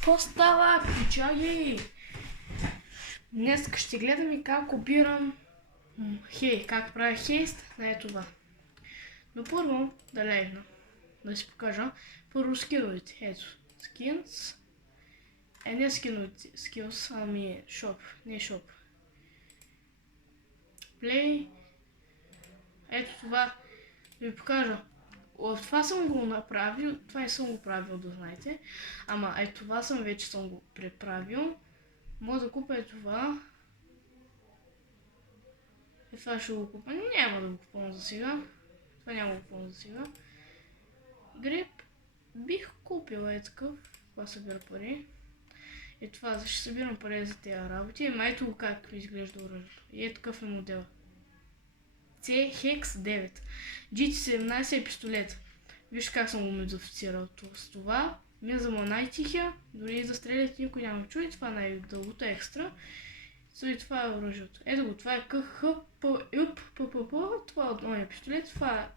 Какво става, пичаги? Днес ще гледаме как обирам как правя хейст на това. Но първо да легна, да си покажа. Първо скиновете. Ето, skins. Не скиновете, skills, ами shop, не shop. Play. Ето това, да ви покажа. Това съм го направил, това не съм го правил, да знаете. Ама ето това вече съм го преправил. Мога да купя това. Това ще го купя. Няма да го купувам за сега. Това няма да го купувам за сега. Гриб бих купил такъв. Това събира пари. И това ще събирам пари за тези работи. Ама ето как изглежда оръжието. И такъв е модел. C-Hex 9. GT17 е пистолет. Виж как съм го модифицирал с това. Мизъм най-тихия. Дори и застрелят никой няма чуи. Това най-дългото екстра. И това е оръжието. Ето го, това е КХП. Това е отново пистолет.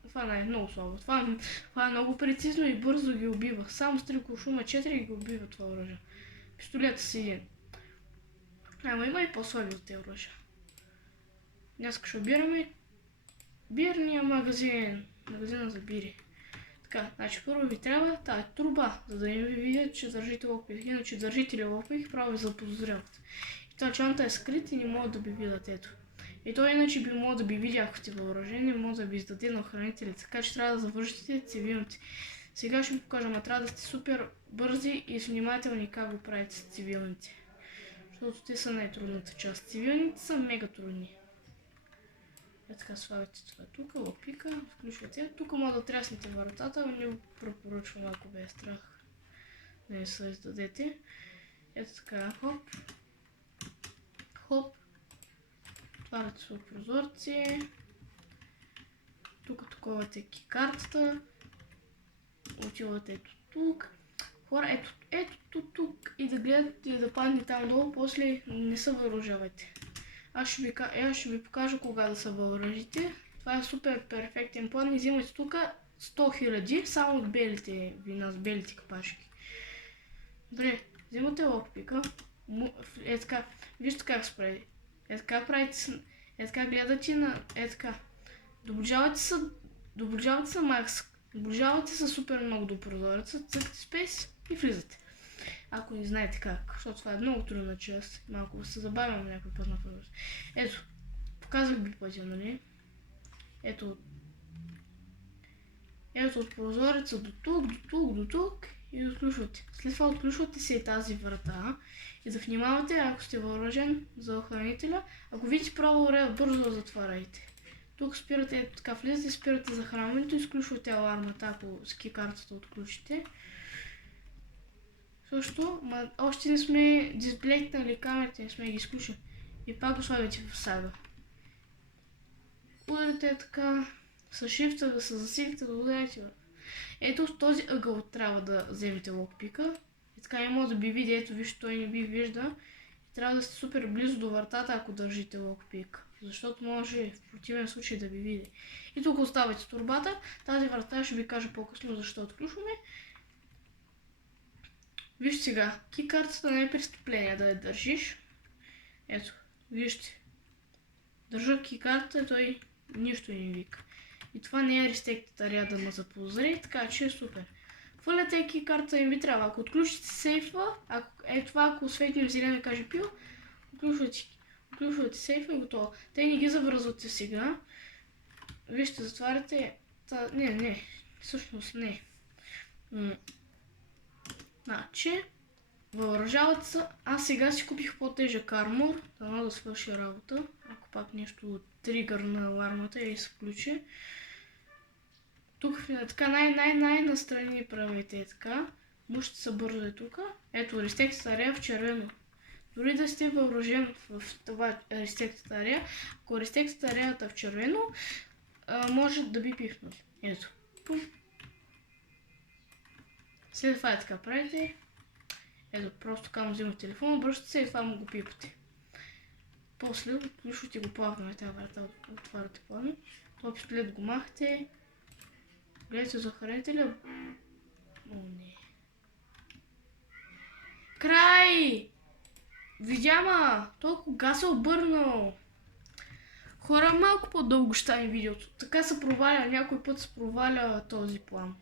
Това е много слабо. Това е много прецизно и бързо ги убива. Само с 3 куршума 4 ги убива това оръжие. Пистолетът си един. Ама има и по-слаби от тези оръжия. Днес ще обираме бирния магазин. Магазина за бири. Така, значи първо ви трябва тази труба, за да не ви видят, че държите лопих. Иначе държите ли лопих, право ви заподозряват. И това чанта е скрит и не могат да ви видят ето. И то иначе би могат да ви види, ако сте въоръжени, може да ви издаде на охранителите. Така че трябва да завършите цивилните. Сега ще ви покажа, ама трябва да сте супер бързи и внимателни как го правите с цивилните. Защото те са най-трудната част. Цивилните са мега трудни. Е така, слагате това тук, лапика, включвате. Тук може да тряснете вратата, но не го препоръчвам, ако бе страх да не се издадете. Ето така, хоп. Хоп. Отваряте се от прозорци. Тук таковате картата. Отивате ето тук. Хора, ето тук и да гледате и да падне там долу, после не се въоръжавайте. Аз ще ви покажа кога да се въоръжите. Това е супер перфектен план и взимате тук 100 000, само от белите вина, с белите капашки. Добре, взимате локпика. Е така, вижте как се прави. Е така правите, е така гледате на, е така. Доближавате се макс, доближавате се супер много до прозореца, цъкате спейс и влизате. Ако не знаете как, защото това е много трудна част, малко се забавям някой път на прозореца. Ето, показах ви пътя, нали? Ето от прозореца до тук и отключвате. След това отключвате си тази врата и да внимавате, ако сте въоръжен за охранителя. Ако видите право ред, бързо затваряйте. Тук спирате, ето така влизате, спирате захранването и изключвате алармата, ако ски картата отключите. Също, още не сме дисплейтнали камерите, не сме ги изключили. И пак го слагате в сага. Ударите така с шифта, да се засилите, да ударите. Ето в този ъгъл трябва да вземете локпика. И така не може да би види, ето вижте, той не би вижда. И трябва да сте супер близо до вратата, ако държите локпик. Защото може в противен случай да ви види. И тук оставате турбата. Тази врата ще ви кажа по-късно защо отключваме. Вижте сега, кикартата не е престъпление да я държиш. Ето, вижте. Държа кикартата, той нищо не вика. И това не е рестектата да ме заподозри, така че е супер. Хвърляте кикартата и ви трябва. Ако отключите сейфа, ако светне в зелено каже пил, отключвате сейфа и готово. Те не ги завързвате сега. Вижте, затваряте. Всъщност не. Значи, въоръжават се. Аз сега си купих по-тежък армор, да свърши работа. Ако пак нещо тригър на алармата и се включи. Тук така най-настрани правите така. Мъжте се бързо е тук. Ето рестектата арея в червено. Дори да сте въоръжен в това рестектата арея, ако рестектата ареята в червено, може да би пипнали. Ето. Пум. След това е така правите. Ето, просто така му взимате телефона, обръщате се и това му го пипате. После отключвате го плавно, тази врата отваряте плавно. Това пистолет го махате. Гледайте за охранителя. О, не. Край! Видяма! Той кога се обърнал? Хора, малко по-дълго ще стане видеото. Така се проваля, някой път се проваля този план.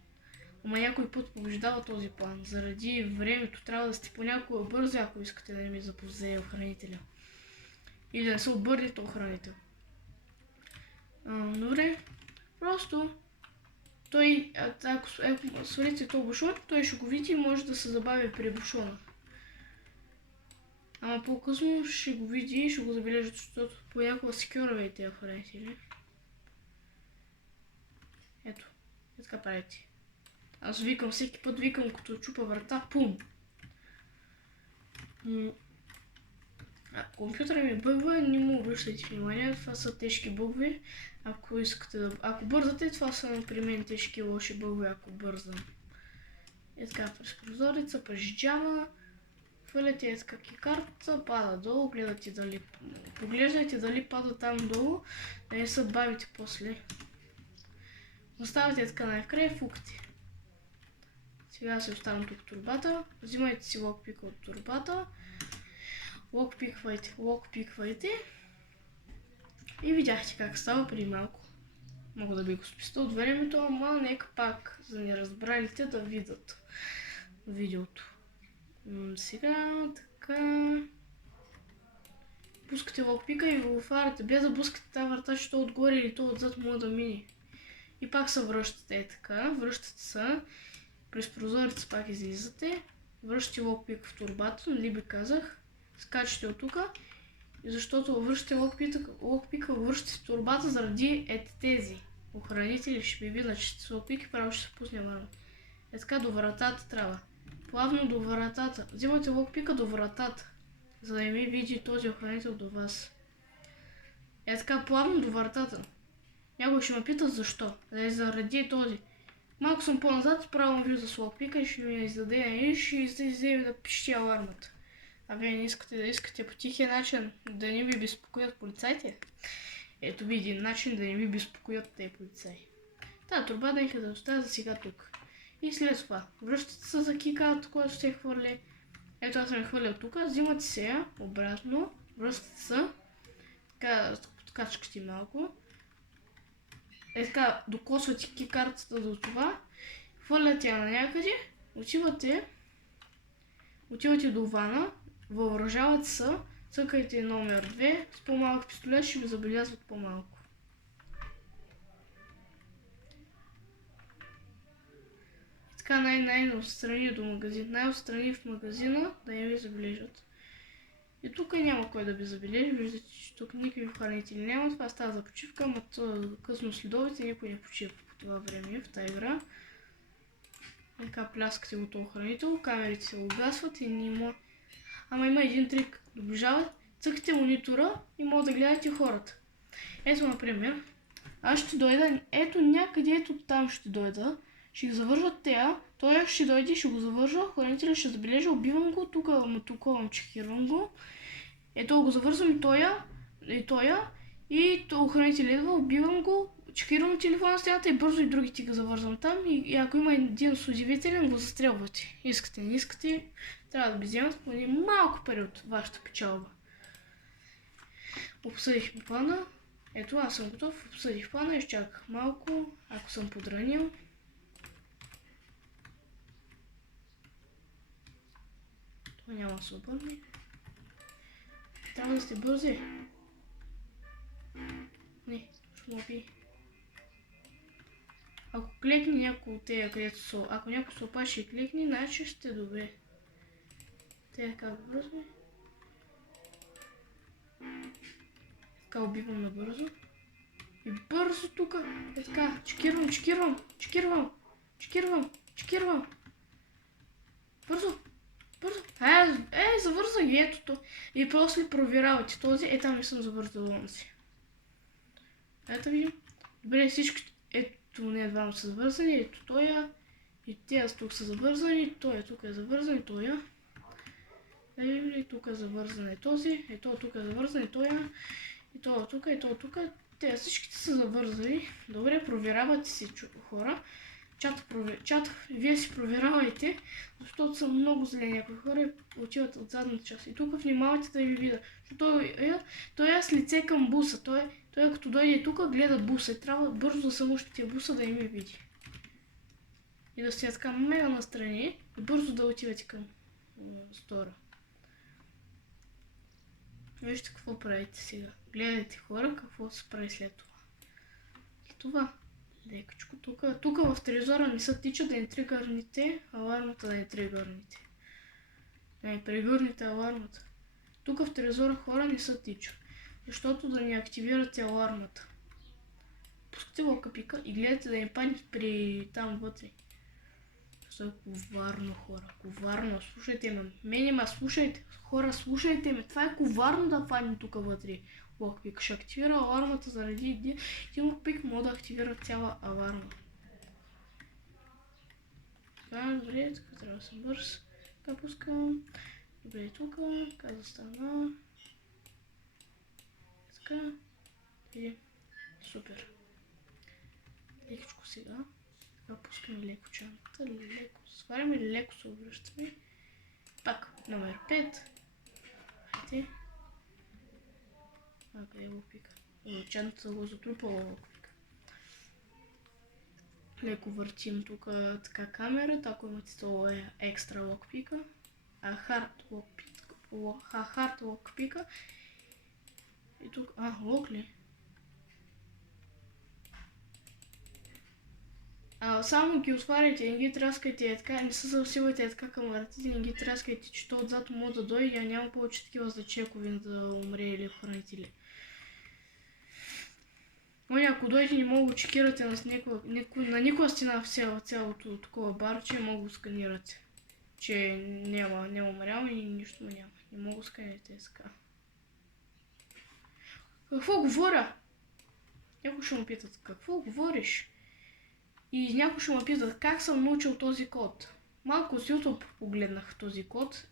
Ама някой път побеждава този план. Заради времето трябва да сте понякога бързи, ако искате да не ми запознае охранителя. Или да не се обърне то охранител. Добре. Просто той, ако свалите то бушон, той ще го види и може да се забави при бушона. Ама по-късно ще го види и ще го забележат, защото понякога секюрвай тези охранители. Ето, и така правите. Аз викам, всеки път викам, като чупа врата, пум! Компютъра ми бъгва, не му обръщайте внимание, това са тежки бъгове. Ако искате да... Ако бързате, това са при мен тежки лоши бъгове, ако бързам. Е така, през прозореца, през джама. Хвърляте е така картата, пада долу, гледате дали... Поглеждайте дали пада там долу, да не се бавите после. Оставате така най-вкрай, фукате. Сега се оставам тук турбата, взимайте си локпика от турбата. Локпиквайте. И видяхте как става преди малко. Мога да би го списта от времето, ама нека пак, за неразбралите, да видят видеото. Сега, така... Пускате локпика и го отваряте, без да пускате тази врата, че то отгоре или то отзад може да мине. И пак се връщате така, връщате се, през прозореца пак излизате, връщате локпик в турбата, нали би казах. Скачате от тук, защото връщате локпика, връщате в турбата заради тези охранители. Ще ви видят, че с локпик и право ще се пусне върна. Е така до вратата трябва. Плавно до вратата. Взимате локпика до вратата, за да не ми види този охранител до вас. Е така плавно до вратата. Някой ще ме пита защо. Да е заради този. Малко съм по-назад, правилно вижда с локпика и ще ми я издаде и ще издаде да пищи алармата. А вие не искате по тихия начин да не ви безпокоят полицайите? Ето ви един начин да не ви безпокоят тези полицаи. Та турба да да оставя за сега тук. И след това връщате се за киката, който сте хвърли. Ето аз съм хвърлял тук, взимате се я обратно, връщате се, така подкачкате малко. Е така докосвате кикартата до това, хвърляте я на някъде, отивате до вана, въоръжавате се, цъкайте номер 2, с по-малък пистолет ще ви забелязват по-малко. Така най-отстрани до магазин, най-отстрани в магазина да не ви забележат. И тук няма кой да ви забележи, виждате, че тук никакви охранители няма, това става за почивка, ама късно следовите никой не почива по това време в тази игра. Така пляскате го този охранител, камерите се угасват и няма... Ама има един трик. Доближавате, цъкате монитора и може да гледате хората. Ето, например, аз ще дойда, ето някъде, ето там ще дойда, ще ги завържат тея, той ще дойде, ще го завържа, охранителят ще забележа, убивам го, тук матуковам, чекирвам го, ето го завързвам и охранителят идва, убивам го, чекирвам телефона с стената и бързо и другите го завързвам там и ако има един удивителен, го застрелвате. Искате, не искате, трябва да ви вземат поне малко пари от вашата печалба. Обсъдихме плана. Ето аз съм готов, обсъдих плана, изчаках малко, ако съм подранил. Това няма да се обърне. Трябва да сте бързи. Не, ще му би. Ако клекне някой от тея, където са, ако някой се опаше и клекне, значи ще е добре. Тея как бързо. Така убивам набързо. И бързо тук. Е така, чекирвам. Бързо. Завързах ги, ето. И после проверявате този, там не съм завързал си. Ето видим. Добре, всички, ето не двама са завързани, ето тоя. И тези тук са завързани, тоя тук е завързан, тоя. И тук е завързан този, ето тук е завързан, тоя. И това тук. Те всичките са завързани. Добре, проверявате си хора. Чат, вие си проверявайте, защото са много зле някои хора и отиват от задната част. И тук внимавайте да ви видя, защото той е с лице към буса. Той като дойде тук, гледа буса и трябва бързо да самушите буса да не ме види. И да сте така мега настрани и бързо да отивате към стора. Вижте какво правите сега. Гледайте хора какво се прави след това. И това. Лекичко тук. Тук в трезора не се тича да не тригърните алармата, да не тригърните. Да не прегърнете алармата. Тук в трезора хора не се тича. Защото да не активирате алармата. Пускате локапика и гледате да не паднете при там вътре. Това е коварно, хора. Коварно. Слушайте ме. Мене слушайте. Хора, слушайте ме. Това е коварно да падне тук вътре. Локпик. Ще активира алармата заради един локпик може да активира цяла аларма. Така, добре, така трябва да съм бърз. Така пускам. Добре, тук. Така застана. Така. И супер. Лекичко сега. Така пускаме леко чантата. Леко. Сваряме, леко се обръщаме. Пак, номер 5. Хайде. Къде е локпика? Чантата го затрупала локпика. Леко въртим тук така камерата, ако имате това е екстра локпика. Хард локпика. И тук, лок ли? Само ги отваряйте, не ги траскайте така, не се засилвайте така към вратите, не ги траскайте, че то отзад може да дойде, а няма повече такива за чекови да умре или хранители. Ако дойде не мога да чекирате на никоя стена в цялото такова барче, мога да сканирате. Че няма умрял и нищо няма. Не мога да сканирате така. Какво говоря? Някой ще му питат, какво говориш? И някой ще ме питат как съм научил този код. Малко с YouTube погледнах този код.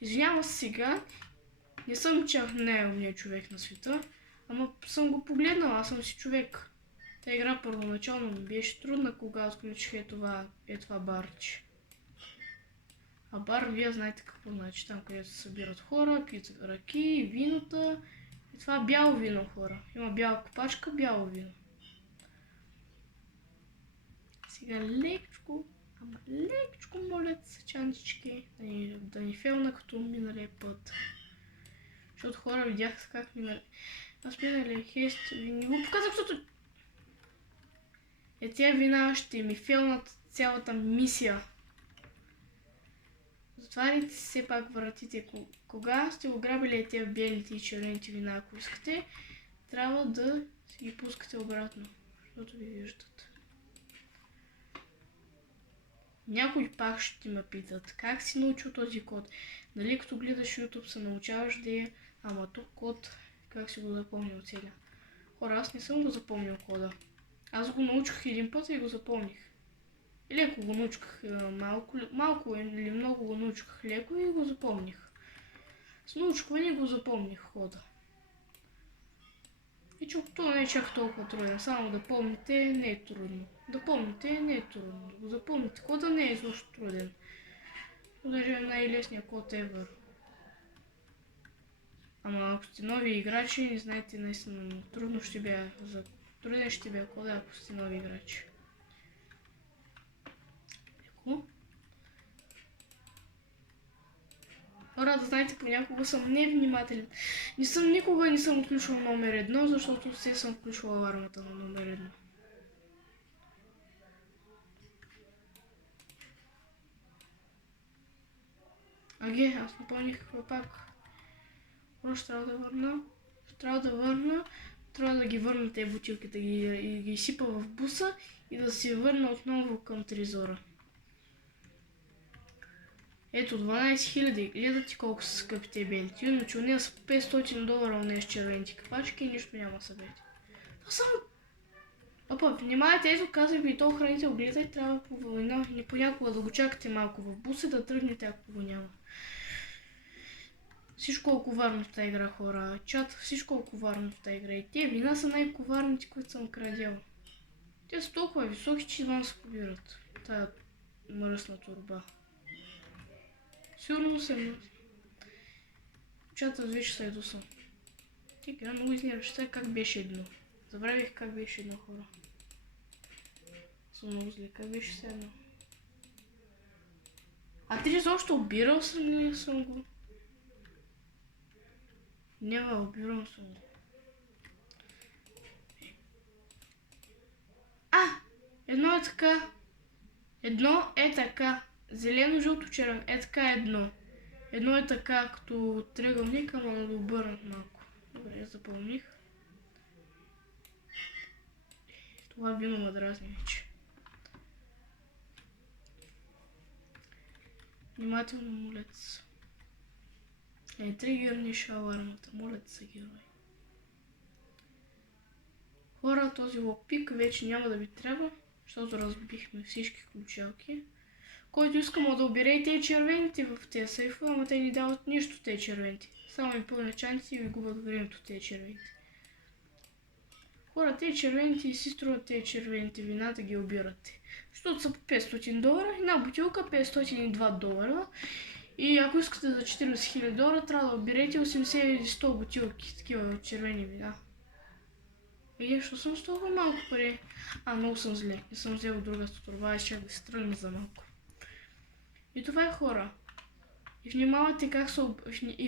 Извинявам се сега, не съм най-умният човек на света, ама съм го погледнал, аз съм си човек. Та игра първоначално ми беше трудна, кога отключих това барче. А бар, вие знаете какво значи, там където се събират хора, пият ръки, вината. И това бяло вино, хора. Има бяла копачка, бяло вино. Сега лекичко, моля се, чантички, да ни фелна като миналия път. Защото хора видях как минали. Аз миналия хест, ви не го показах, защото... Тя вина ще ми фелнат цялата мисия. Затваряйте все пак вратите. Кога сте ограбили тези белите и червените вина, ако искате, трябва да си ги пускате обратно, защото ви виждат. Някой пак ще ме питат, как си научил този код? Нали като гледаш YouTube се научаваш да е, ама тук код, как си го запомнил целия? Хора, аз не съм го запомнил кода. Аз го научих един път и го запомних. Леко го научих, малко или много го научих леко и го запомних. С научкване го запомних кода. И че това не е чак толкова трудно, само да помните не е трудно. Да помните не е трудно. Да го запомните кода не е изобщо труден. Даже е най-лесният код ever. Ама ако сте нови играчи, не знаете наистина труден ще бе кода, ако сте нови играчи. Леко. Хора, да знаете, понякога съм невнимателен. Никога не съм отключвал номер 1, защото все съм включвал алармата на номер 1. Аз напълних пак. Просто трябва да ги върна тези бутилки, да ги изсипа в буса и да се върна отново към трезора. Ето 12 000, гледате колко са скъпи те белите. Иначе у нея са $500 у нея с червените капачки и нищо няма събети. Това само... внимайте, ето казах ви, то хранител гледай, трябва по война. Не понякога да го чакате малко в буса да тръгнете, ако го няма. Всичко е коварно в тази игра, хора. Чат, всичко е коварно в тази игра. И те вина са най-коварните, които съм крадел. Те са толкова високи, че едва се побират. тая мръсна турба. Сигурно съм. Чата вече се ядосам. Тика, много изнервища как беше едно. Забравих как беше едно, хора. Съм много зле. Как беше се едно? А ти защо обирал съм ли не съм го? Няма, обирал съм го. Едно е така. Едно е така. Зелено, жълто, червено. Е така едно. Едно е така, като триъгълник, ама да обърнат малко. Добре, запълних. Това вино ме дразни вече. Внимателно, молец. Не тригърни шалармата. Молец се, герой. Хора, този локпик вече няма да ви трябва, защото разбихме всички ключалки. Който иска, може да обере и тези червените в тези сейфове, ама те ни дават нищо тези червените. Само им пълня чанци и ви губят времето тези червените. Хора, тези червените си струват тези червените вина да ги обирате. Защото са по $500, една бутилка $502. И ако искате за $40,000, трябва да оберете 80 или 100 бутилки такива червени вина. Защо съм с толкова малко пари? Много съм зле. Не съм взел другата турба и ще да се тръгна за малко. И това е, хора. И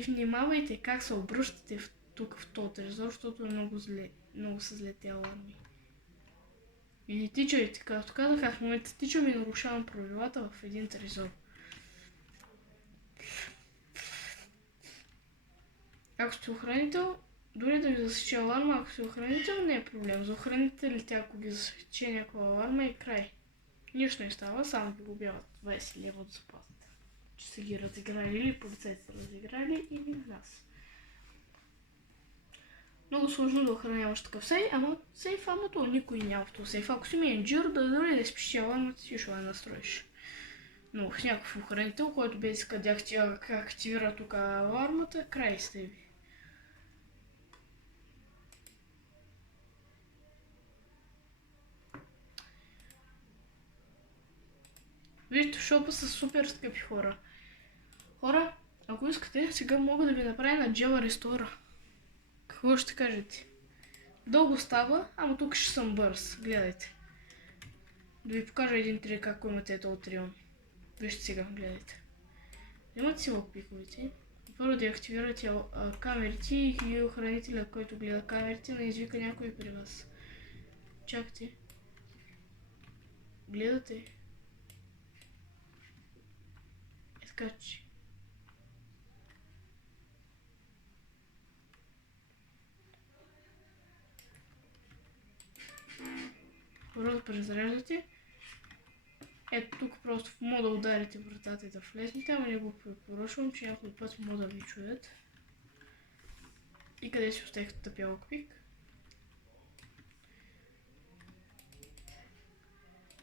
внимавайте как се обръщате тук в този трезор, защото е много зле. Много са зле тези аларми. И не тичайте, както казах, аз в момента тичам и нарушавам правилата в един трезор. Ако сте охранител, дори да ви засече аларма, ако сте охранител, не е проблем. За охранителите, ако ги засече някаква аларма, е край. Нищо не става, само ги губяват 20 лева от заплатата. Че са ги разиграли или полицайите разиграли, или нас. Много сложно да охраняваш такъв сейф, ама то никой няма в този сейф. Ако си менеджер, дори да спиши алармата, си ще я настроиш. Но с някакъв охранител, който без иска да активира тук алармата, край сте ви. Вижте, в шопа са супер скъпи, хора. Хора, ако искате, сега мога да ви направя на джела рестора. Какво ще кажете? Дълго става, ама тук ще съм бърз. Гледайте. Да ви покажа един трик, ако имате ето от Трион. Вижте сега, гледайте. Имате си локпиковете. Първо да активирате камерите и охранителя, който гледа камерите, да извика някой при вас. Чакайте. Гледате. Така че. Първо да презареждате. Ето тук просто мога да ударите вратата и да влезнете, ама не го препоръчвам, че някой път мога да ви чуят. И къде си оставих тъпия локпик?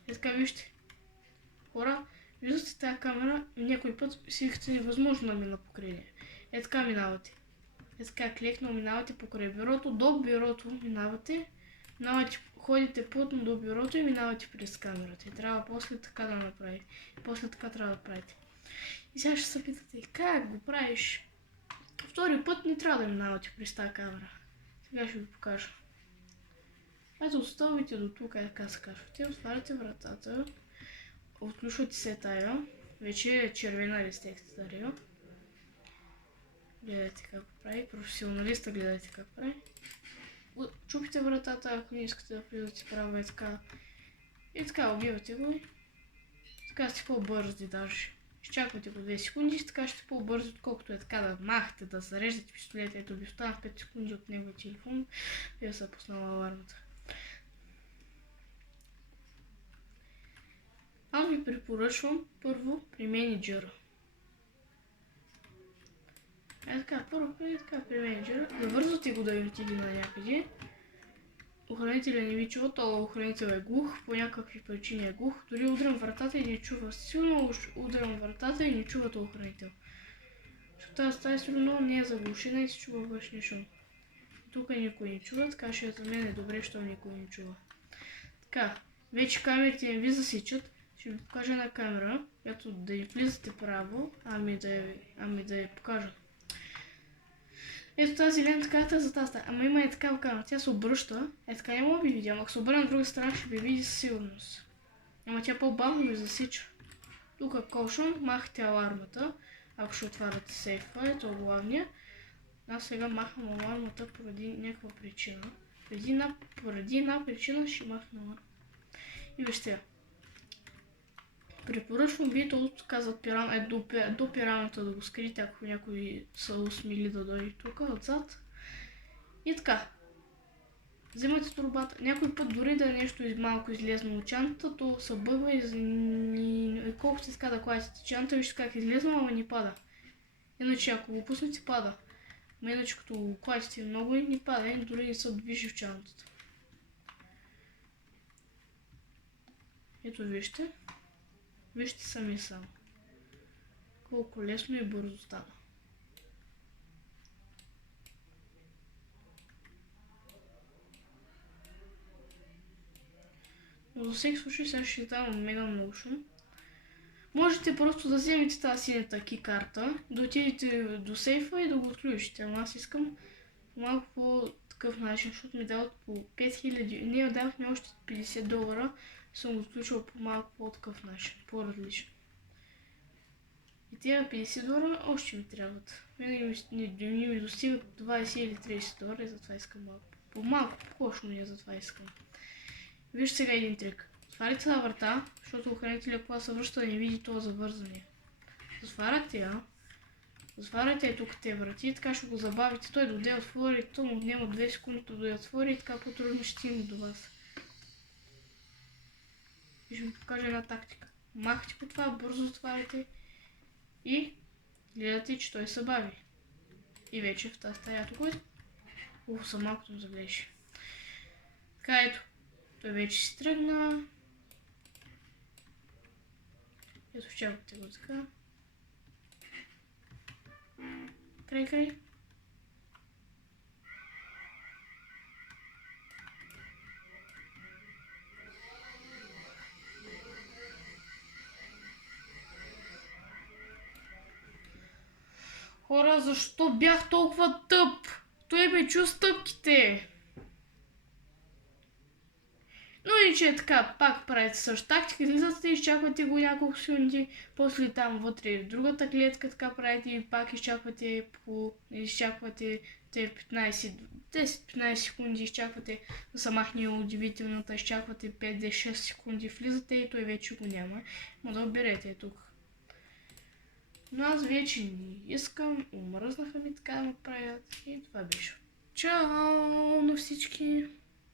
Е така, вижте. Хора, виждате тази камера, някой път си искате невъзможно да мина покрай нея. Е така минавате. Е така клекнал, минавате покрай бюрото, до бюрото минавате, ходите плътно до бюрото и минавате през камерата. И трябва после така да направите. И после така трябва да правите. И сега ще се питате, как го правиш? Втори път не трябва да минавате през тази камера. Сега ще ви покажа. Ето оставите до тук, така се качвате, отваряте вратата, отключвате се тая, вече е червена ли сте тария. Гледайте как го прави, професионалиста гледайте как прави. Чупите вратата, ако не искате да влизате право и така. И така убивате го. Така сте по-бързи даже. Изчаквате по 2 секунди и така ще по-бързи, отколкото е така да махате, да зареждате пистолета. Ето ви остана 5 секунди от неговия телефон и да се пуснала алармата. Аз ви препоръчвам първо при менеджера. Първо при менеджера. Завързвате го да ви отиде на някъде. Охранителя не ви чува, този охранител е глух, по някакви причини е глух. Дори удрям вратата и не чува. Силно удрям вратата и не чува този охранител. Защото тази стая сигурно не е заглушена и се чува външния шум. Тук никой не чува, така ще за мен е добре, защото никой не чува. Така, вече камерите не ви засичат. Ще ви покажа една камера, която да й влизате право, да я покажа. Ето тази лента карта за тази. Ама има и такава камера. Тя се обръща. Така няма да ви видя. Ако се обърна на друга страна, ще ви види със сигурност. Ама тя по-бавно ви засича. Тук кошон, махате алармата. Ако ще отваряте сейфа, ето главния. Аз сега махам алармата поради някаква причина. Поради една причина ще махна алармата. И вижте. Препоръчвам ви, казват до пираната да го скрите, ако някой са усмили да дойде тук отзад. И така. Вземате турбата. Някой път дори да е нещо малко излезно от чантата, то се бъгва и колкото се иска да класите чанта, вижте как е излезно, ама не пада. Иначе ако го пуснете, пада. Но иначе като го класите много и не пада, дори не се движи в чантата. Ето вижте. Вижте сами само. Колко лесно и бързо стана. Но за всеки случай сега ще дам мега много шум. Можете просто да вземете тази синята ки-карта, да отидете до сейфа и да го отключите. Ама аз искам малко по такъв начин, защото ми дават по 5000. Не, дават ми още $50. Съм го отключил по малко по такъв начин, по-различен. И тези $50 още ми трябват. Не ми достигат $20 или $30 и затова искам малко. По-малко, по-кошно ми затова искам. Вижте сега един трик. Отваряте тази врата, защото охранителя кога се връща да не види това завързане. Затваряте я. Затваряте тук тези врати и така ще го забавите. Той дойде отвори, то му отнема 2 секунди да дойде отвори и така по-трудно ще стигне до вас. И ще ви покажа една тактика. Махате по това, бързо отваряте и гледате, че той се бави. И вече в тази стая тук са малкото му загледаше. Така ето. Той вече си тръгна. Ето вчерпате го така. Край. Хора, защо бях толкова тъп? Той ме чу стъпките. Но и че е така, пак правите същата тактика, излизате и изчаквате го няколко секунди, после там вътре в другата клетка така правите и пак изчаквате те 10-15 секунди, изчаквате да се махне удивителната, изчаквате 5-6 секунди, влизате и той вече го няма. Но да оберете тук. Но аз вече не искам, омръзнаха ми така да ме правят и това беше. Чао на всички!